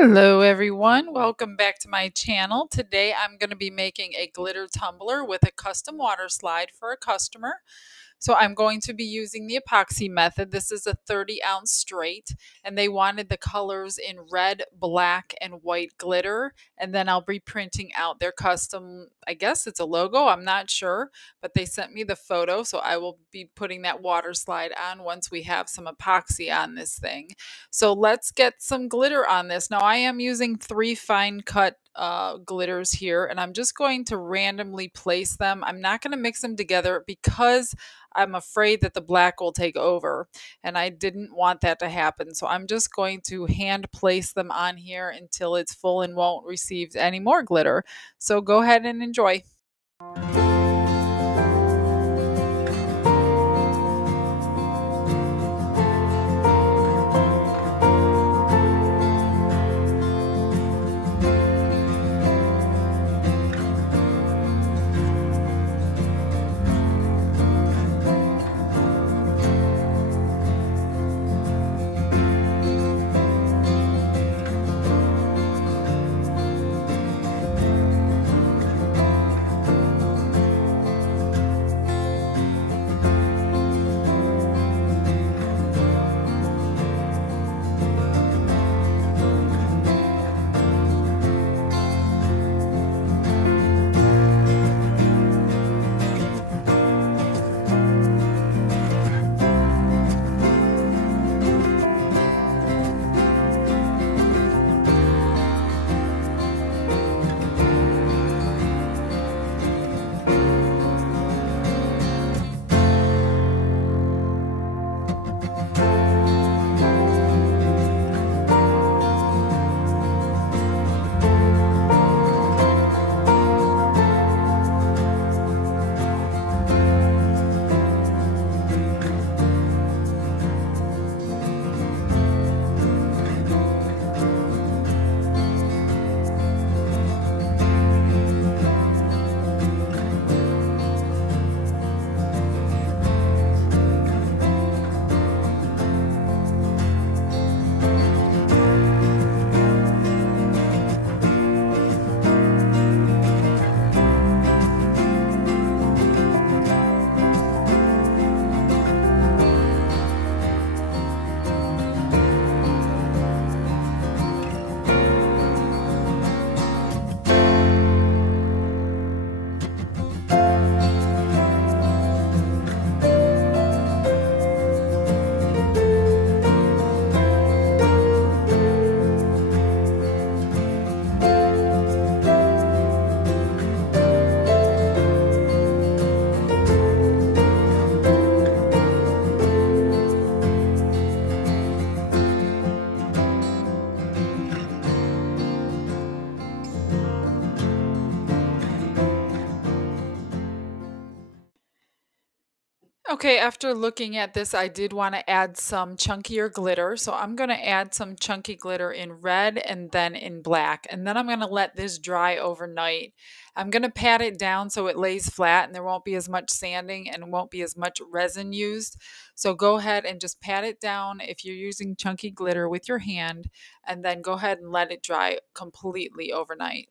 Hello everyone, welcome back to my channel. Today I'm going to be making a glitter tumbler with a custom water slide for a customer. So I'm going to be using the epoxy method. This is a 30-ounce straight, and they wanted the colors in red, black, and white glitter. And then I'll be printing out their custom, I guess it's a logo, I'm not sure, but they sent me the photo, so I will be putting that water slide on once we have some epoxy on this thing. So let's get some glitter on this. Now I am using 3 fine cut glitters here, and I'm just going to randomly place them. I'm not going to mix them together because I'm afraid that the black will take over, and I didn't want that to happen. So I'm just going to hand place them on here until it's full and won't receive any more glitter. So go ahead and enjoy. Okay, after looking at this, I did want to add some chunkier glitter. So I'm going to add some chunky glitter in red and then in black. And then I'm going to let this dry overnight. I'm going to pat it down so it lays flat and there won't be as much sanding and won't be as much resin used. So go ahead and just pat it down if you're using chunky glitter with your hand, and then go ahead and let it dry completely overnight.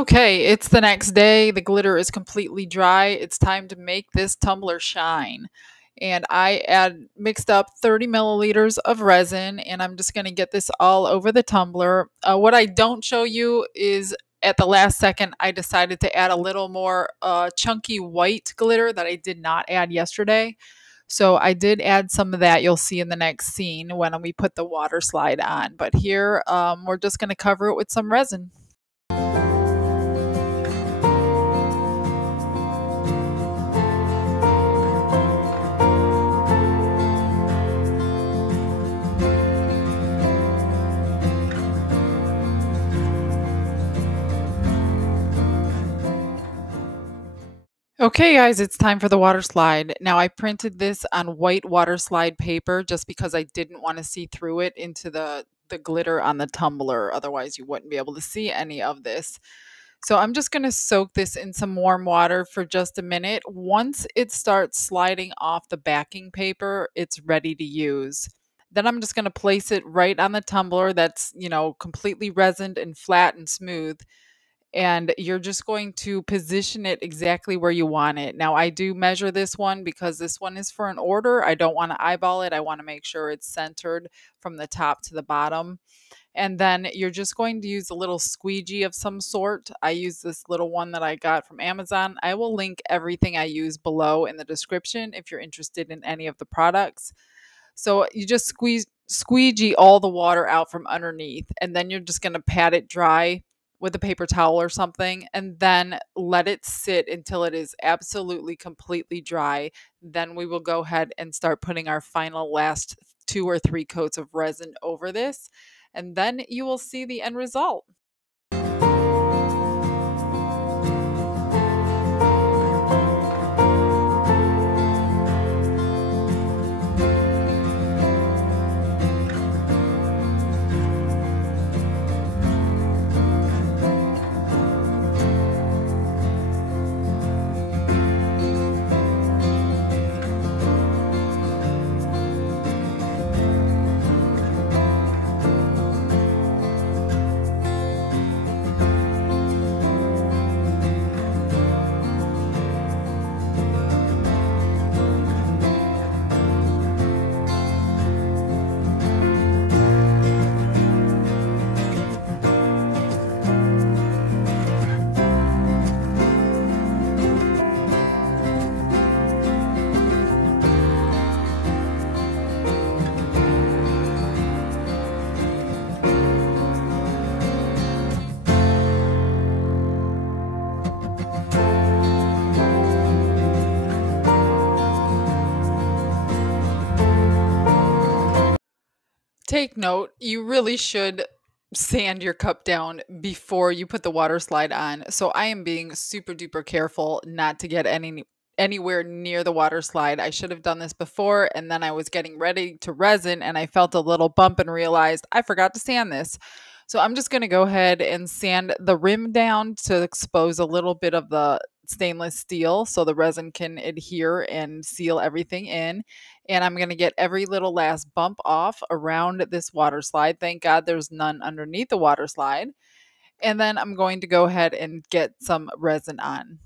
Okay, it's the next day. The glitter is completely dry. It's time to make this tumbler shine. And mixed up 30 milliliters of resin, and I'm just going to get this all over the tumbler. What I don't show you is at the last second, I decided to add a little more chunky white glitter that I did not add yesterday. So I did add some of that. You'll see in the next scene when we put the water slide on. But here, we're just going to cover it with some resin. Okay, guys, it's time for the water slide. Now, I printed this on white water slide paper just because I didn't want to see through it into the glitter on the tumbler. Otherwise, you wouldn't be able to see any of this. So I'm just going to soak this in some warm water for just a minute. Once it starts sliding off the backing paper, it's ready to use. Then I'm just going to place it right on the tumbler that's, completely resined and flat and smooth, and you're just going to position it exactly where you want it. Now, I do measure this one because this one is for an order. I don't want to eyeball it. I want to make sure it's centered from the top to the bottom. And then you're just going to use a little squeegee of some sort. I use this little one that I got from Amazon. I will link everything I use below in the description if you're interested in any of the products. So you just squeegee all the water out from underneath, and then you're just going to pat it dry with a paper towel or something, and then let it sit until it is absolutely completely dry. Then we will go ahead and start putting our final last 2 or 3 coats of resin over this, and then you will see the end result. Take note, you really should sand your cup down before you put the water slide on. So I am being super duper careful not to get anywhere near the water slide. I should have done this before, and then I was getting ready to resin and I felt a little bump and realized I forgot to sand this. So I'm just going to go ahead and sand the rim down to expose a little bit of the stainless steel so the resin can adhere and seal everything in. And I'm going to get every little last bump off around this water slide. Thank God there's none underneath the water slide. And then I'm going to go ahead and get some resin on.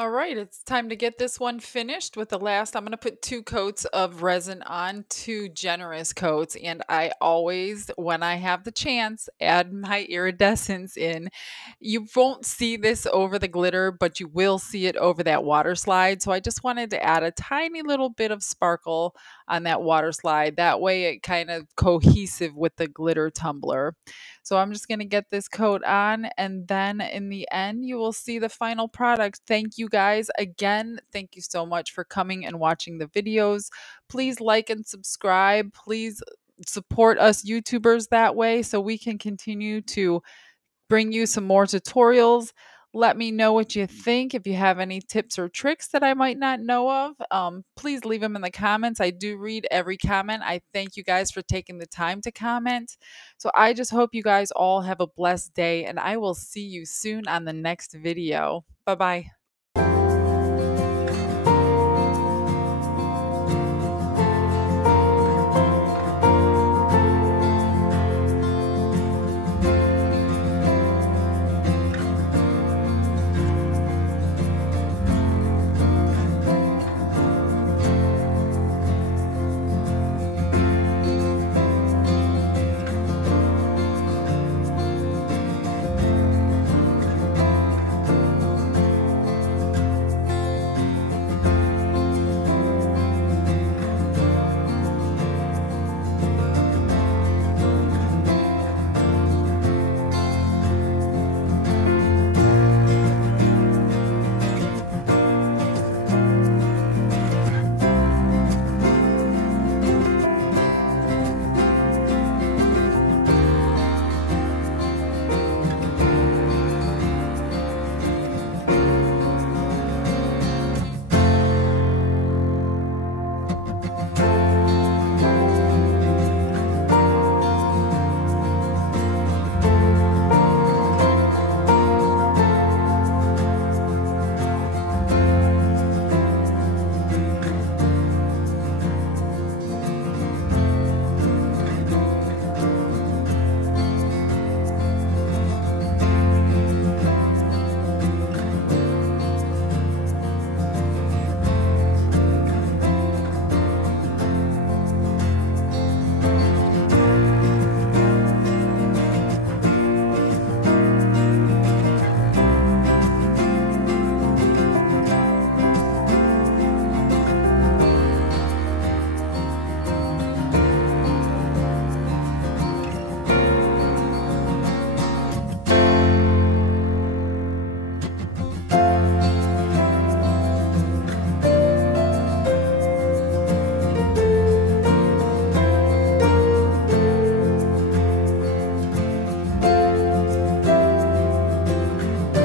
All right, it's time to get this one finished with the last. I'm going to put 2 coats of resin on, 2 generous coats. And I always, when I have the chance, add my iridescence in. You won't see this over the glitter, but you will see it over that water slide. So I just wanted to add a tiny little bit of sparkle on that water slide. That way it kind of cohesive with the glitter tumbler. So I'm just going to get this coat on, and then in the end, you will see the final product. Thank you guys again. Thank you so much for coming and watching the videos. Please like and subscribe. Please support us YouTubers that way so we can continue to bring you some more tutorials. Let me know what you think. If you have any tips or tricks that I might not know of, please leave them in the comments. I do read every comment. I thank you guys for taking the time to comment. So I just hope you guys all have a blessed day, and I will see you soon on the next video. Bye-bye.